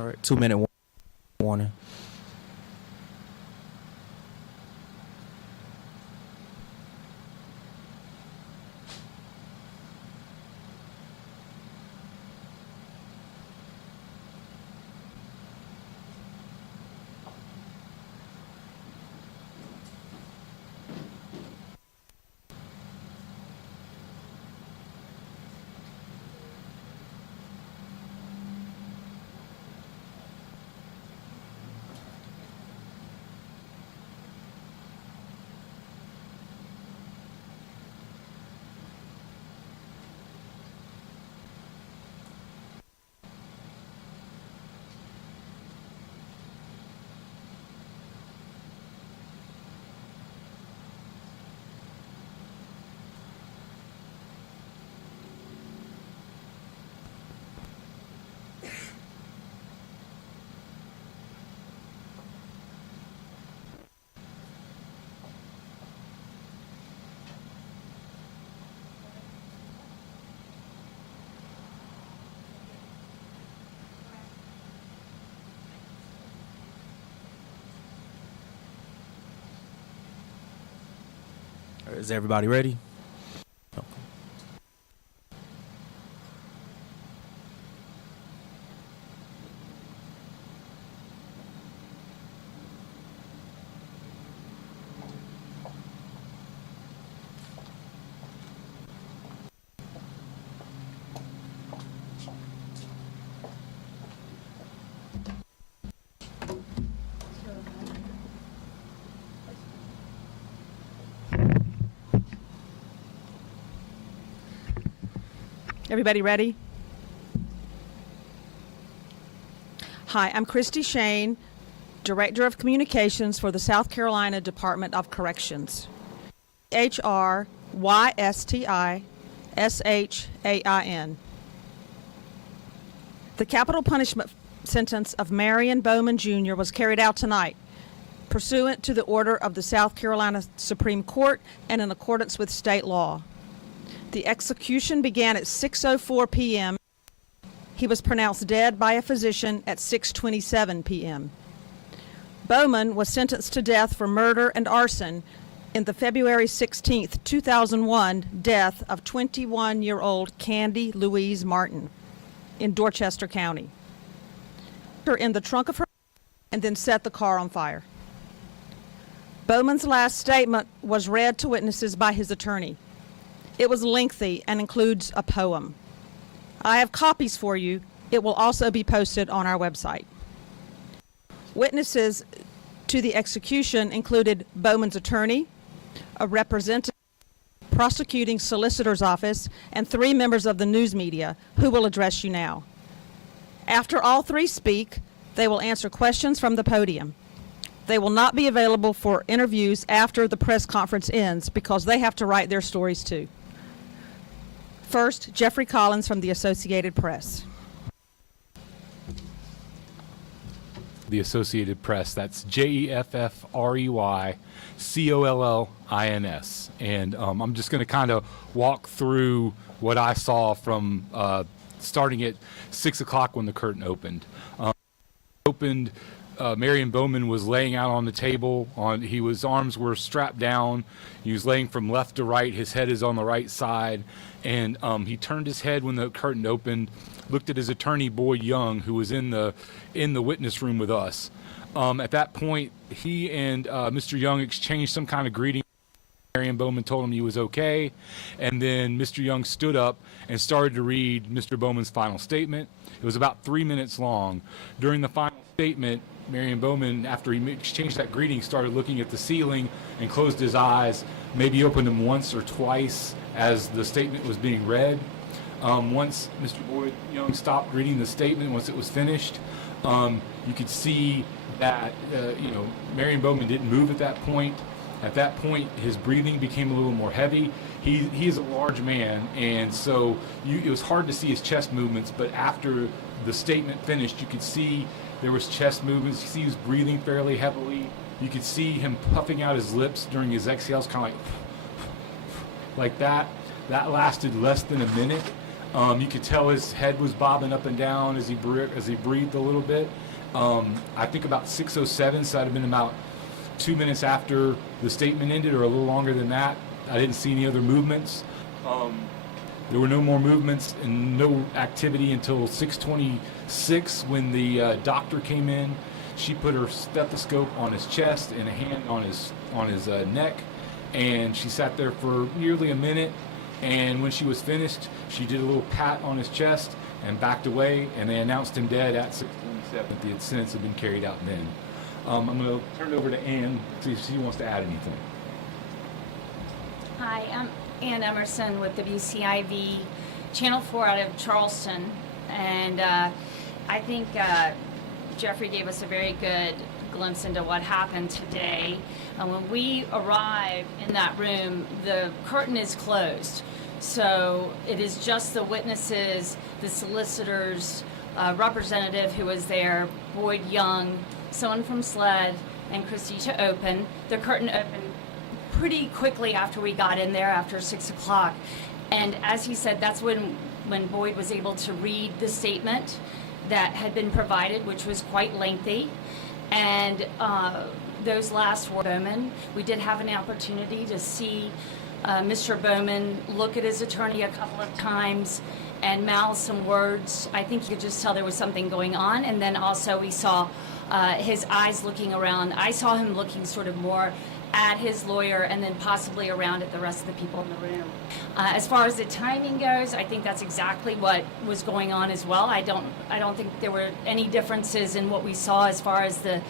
All right, 2-minute warning. All right, is everybody ready? Okay. Everybody ready? Hi, I'm Christy Shane, Director of Communications for the South Carolina Department of Corrections. HRYSTISHAIN. The capital punishment sentence of Marion Bowman Jr. was carried out tonight, pursuant to the order of the South Carolina Supreme Court and in accordance with state law. The execution began at 6:04 p.m. He was pronounced dead by a physician at 6:27 p.m. Bowman was sentenced to death for murder and arson in the February 16, 2001 death of 21-year-old Candy Louise Martin in Dorchester County. Her in the trunk of her and then set the car on fire. Bowman's last statement was read to witnesses by his attorney. It was lengthy and includes a poem. I have copies for you. It will also be posted on our website. Witnesses to the execution included Bowman's attorney, a representative of the prosecuting solicitor's office, and 3 members of the news media who will address you now. After all 3 speak, they will answer questions from the podium. They will not be available for interviews after the press conference ends because they have to write their stories too. First, Jeffrey Collins from the Associated Press. The Associated Press, that's JEFFREYCOLLINS. And I'm just going to kind of walk through what I saw from starting at 6 o'clock when the curtain opened. Marion Bowman was laying out on the table. His arms were strapped down. He was laying from left to right. His head is on the right side. And he turned his head when the curtain opened, looked at his attorney, Boyd Young, who was in the witness room with us. At that point, he and Mr. Young exchanged some kind of greeting. Marion Bowman told him he was okay. And then Mr. Young stood up and started to read Mr. Bowman's final statement. It was about 3 minutes long. During the final statement, Marion Bowman, after he exchanged that greeting, started looking at the ceiling and closed his eyes, maybe opened them once or twice as the statement was being read. Once Mr. Boyd Young stopped reading the statement, once it was finished, you could see that Marion Bowman didn't move at that point. At that point, his breathing became a little more heavy. He is a large man, and so it was hard to see his chest movements, but after the statement finished, you could see there was chest movements. You could see he was breathing fairly heavily. You could see him puffing out his lips during his exhales, kind of like that. That lasted less than a minute. You could tell his head was bobbing up and down as he breathed a little bit. I think about 6:07, so that'd have been about 2 minutes after the statement ended, or a little longer than that. I didn't see any other movements. There were no more movements and no activity until 6:26 when the doctor came in. She put her stethoscope on his chest and a hand on his neck, and she sat there for nearly a minute. And when she was finished, she did a little pat on his chest and backed away, and they announced him dead at 6:27. The sentence had been carried out then. I'm going to turn it over to Ann, see if she wants to add anything. Hi, I'm Ann Emerson with WCIV Channel 4 out of Charleston, and I think Jeffrey gave us a very good glimpse into what happened today. When we arrive in that room, the curtain is closed, so it is just the witnesses, the solicitors, representative who was there, Boyd Young, someone from SLED, and Christy to open. The curtain opened pretty quickly after we got in there, after 6 o'clock. And as he said, that's when Boyd was able to read the statement that had been provided, which was quite lengthy. And those last were Bowman. We did have an opportunity to see Mr. Bowman look at his attorney a couple of times and mouth some words. I think you could just tell there was something going on. And then also we saw his eyes looking around. I saw him looking sort of more at his lawyer and then possibly around at the rest of the people in the room. As far as the timing goes, I think that's exactly what was going on as well. I don't think there were any differences in what we saw as far as the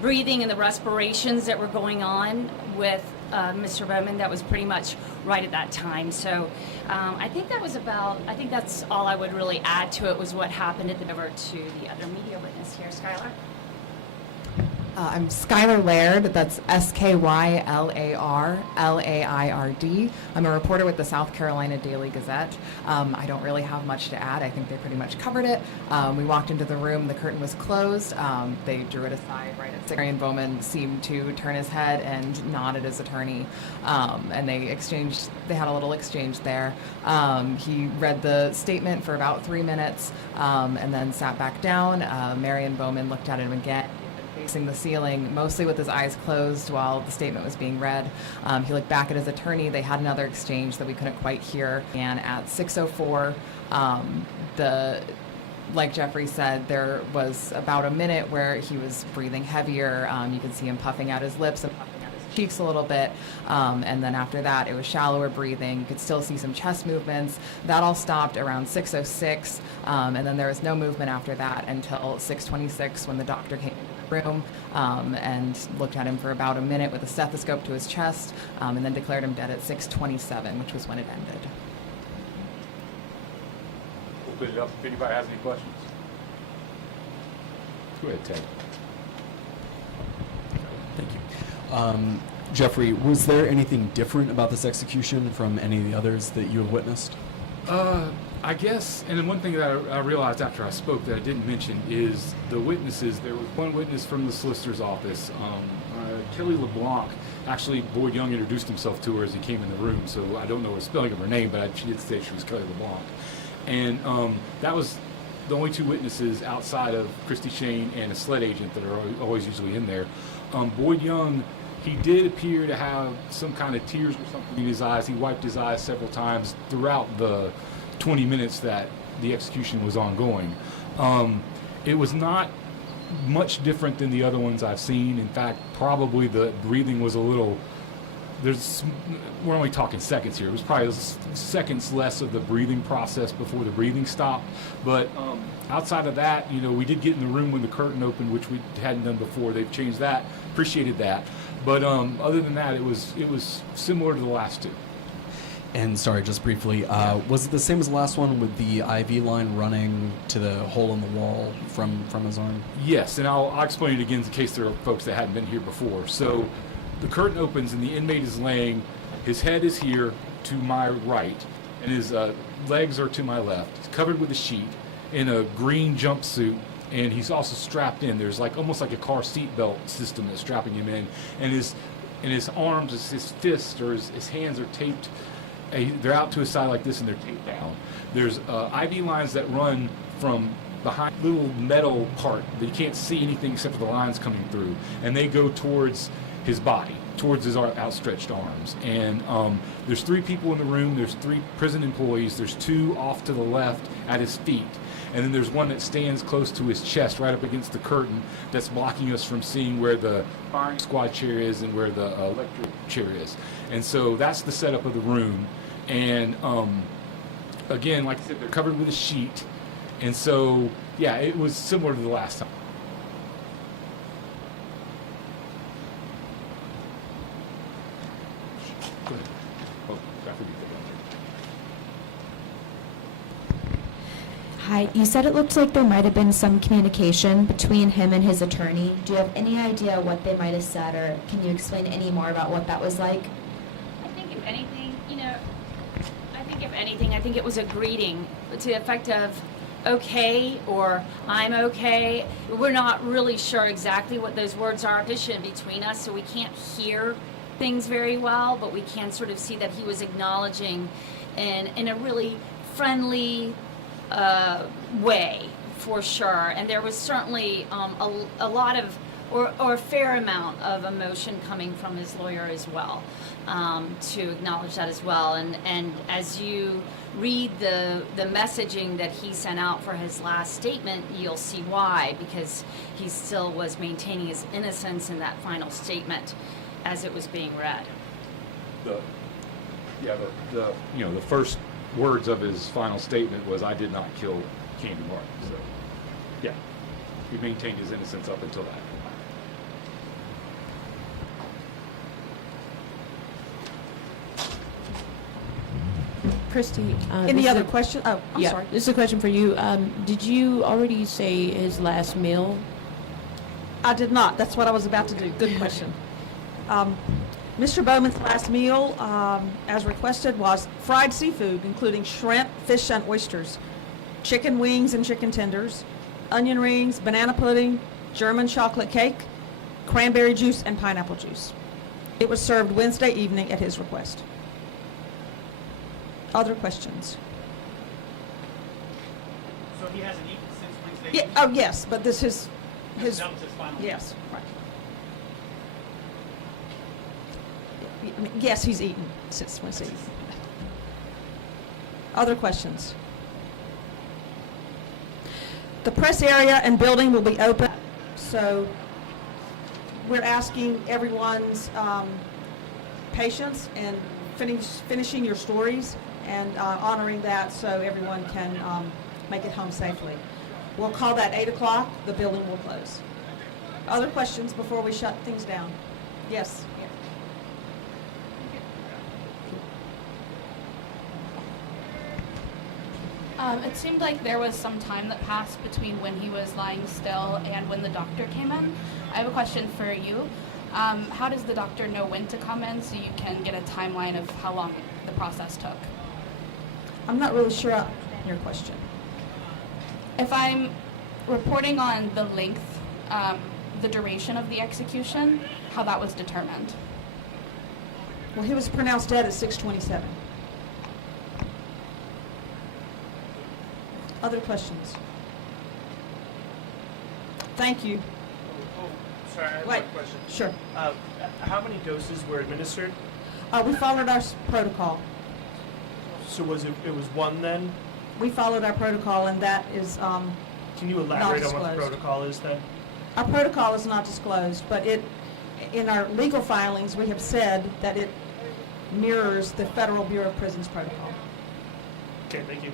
breathing and the respirations that were going on with Mr. Bowman. That was pretty much right at that time. So I think that's all I would really add to it, was what happened at the over to the other media witness here. Skylar? I'm Skylar Laird. That's SKYLARLAIRD. I'm a reporter with the South Carolina Daily Gazette. I don't really have much to add. I think they pretty much covered it. We walked into the room. The curtain was closed. They drew it aside right at 6. Marion Bowman seemed to turn his head and nod at his attorney. And they had a little exchange there. He read the statement for about 3 minutes and then sat back down. Marion Bowman looked at him again, facing the ceiling, mostly with his eyes closed while the statement was being read. He looked back at his attorney. They had another exchange that we couldn't quite hear. And at 6:04, like Jeffrey said, there was about a minute where he was breathing heavier. You could see him puffing out his lips and puffing out his cheeks a little bit. And then after that, it was shallower breathing. You could still see some chest movements. That all stopped around 6:06. And then there was no movement after that until 6:26, when the doctor came into the room and looked at him for about a minute with a stethoscope to his chest, and then declared him dead at 6:27, which was when it ended. Open it up if anybody has any questions. Go ahead, Ted. Thank you. Jeffrey, was there anything different about this execution from any of the others that you have witnessed? I guess, and then one thing that I realized after I spoke that I didn't mention is the witnesses. There was one witness from the solicitor's office, Kelly LeBlanc. Actually, Boyd Young introduced himself to her as he came in the room, so I don't know the spelling of her name, but she did say she was Kelly LeBlanc. And that was the only two witnesses outside of Christy Shane and a SLED agent that are always usually in there. Boyd Young, he did appear to have some kind of tears or something in his eyes. He wiped his eyes several times throughout the 20 minutes that the execution was ongoing. It was not much different than the other ones I've seen. In fact, probably the breathing was a little, we're only talking seconds here. It was probably seconds less of the breathing process before the breathing stopped. But outside of that, we did get in the room when the curtain opened, which we hadn't done before. They've changed that. Appreciated that. But other than that, it was similar to the last two. And sorry, just briefly, was it the same as the last one with the IV line running to the hole in the wall from his arm? Yes, and I'll explain it again in case there are folks that hadn't been here before. So the curtain opens and the inmate is laying, his head is here to my right, and his legs are to my left. He's covered with a sheet in a green jumpsuit, and he's also strapped in. There's almost like a car seat belt system that's strapping him in, and his arms, his fists or his hands are taped. They're out to his side like this, and they're taped down. There's IV lines that run from behind little metal part that you can't see anything except for the lines coming through, and they go towards his body, towards his outstretched arms. And there's 3 people in the room. There's 3 prison employees. There's 2 off to the left at his feet. And then there's one that stands close to his chest, right up against the curtain, that's blocking us from seeing where the firing squad chair is and where the electric chair is. And so that's the setup of the room. And again, like I said, they're covered with a sheet. And so, yeah, it was similar to the last time. Go ahead. Oh, I forget that. Hi, you said it looked like there might have been some communication between him and his attorney. Do you have any idea what they might have said, or can you explain any more about what that was like? I think if anything, I think it was a greeting to the effect of okay or I'm okay. We're not really sure exactly what those words are. Audition between us, so we can't hear things very well, but we can sort of see that he was acknowledging in a really friendly way, for sure. And there was certainly a lot of, or a fair amount of emotion coming from his lawyer as well, to acknowledge that as well. And as you read the messaging that he sent out for his last statement, you'll see why, because he still was maintaining his innocence in that final statement as it was being read. The first words of his final statement was, "I did not kill Candy Martin." So, yeah, he maintained his innocence up until that. Christy, this any is other a- question? Oh, I'm Yeah, sorry. this is a question for you. Did you already say his last meal? I did not. That's what I was about to do. Good question. Mr. Bowman's last meal, as requested, was fried seafood, including shrimp, fish, and oysters, chicken wings and chicken tenders, onion rings, banana pudding, German chocolate cake, cranberry juice, and pineapple juice. It was served Wednesday evening at his request. Other questions? So he hasn't eaten since Wednesday? Yeah, oh, yes, but this is his, That was his final? yes, right. I mean, yes, he's eaten since Wednesday. Other questions? The press area and building will be open, so we're asking everyone's patience and finishing your stories and honoring that so everyone can make it home safely. We'll call that 8 o'clock. The building will close. Other questions before we shut things down? Yes. It seemed like there was some time that passed between when he was lying still and when the doctor came in. I have a question for you. How does the doctor know when to come in so you can get a timeline of how long the process took? I'm not really sure I understand your question. If I'm reporting on the length, the duration of the execution, how that was determined. Well, he was pronounced dead at 6:27. Other questions? Thank you. Oh, sorry, I have Wait. one question. Sure. How many doses were administered? We followed our protocol. So was it was one then? We followed our protocol, and that is, Can you elaborate on what the disclosed. protocol is then? our protocol is not disclosed, but in our legal filings, we have said that it mirrors the Federal Bureau of Prisons protocol. Okay, thank you.